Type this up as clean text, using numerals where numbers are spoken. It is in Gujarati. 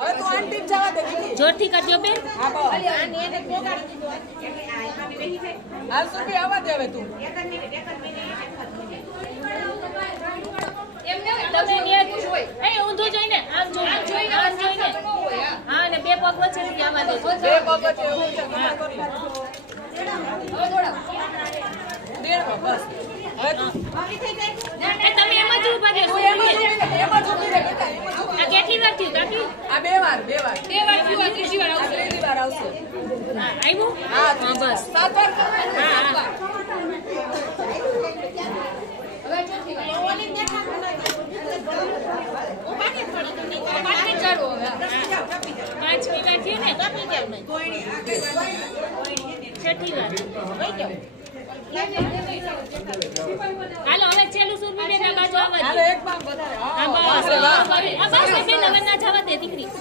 હવે તું આંટી જવા દે દીદી. જોરથી કરજો બેન. હા બસ. હાલ સુધી આવવા દે હવે તું. તમે એ ઊંધું જોઈને આમ જોઈને આમ જોઈને હા ને બે પગ વચ્ચેથી આવવા દેજો. બે પગ છે એવું છે તમે કરી. બેડમાં બસ. હવે તું તમે એમ જ ઊભા રહેશો. એમ જ ઊભી રહે બેટા એમ જ ઊભી આ કેટલી વાર થયું કાકી? આ બે વાર થયું ત્રીજી વાર આવશે. ત્રીજી વાર આવશે. હા આવ્યું? હા હા બસ. 7 વાર કરવાનું. હા હા 5 મિનિટ થયું ને છઠ્ઠી વાર. હાલો હવે છેલ્લું સુરભી બેન આ બાજુ આવવા દો. હાલો એક બાર વધારે. હા બસ. આ બસ બેન હવે ના જવા દે દીકરી.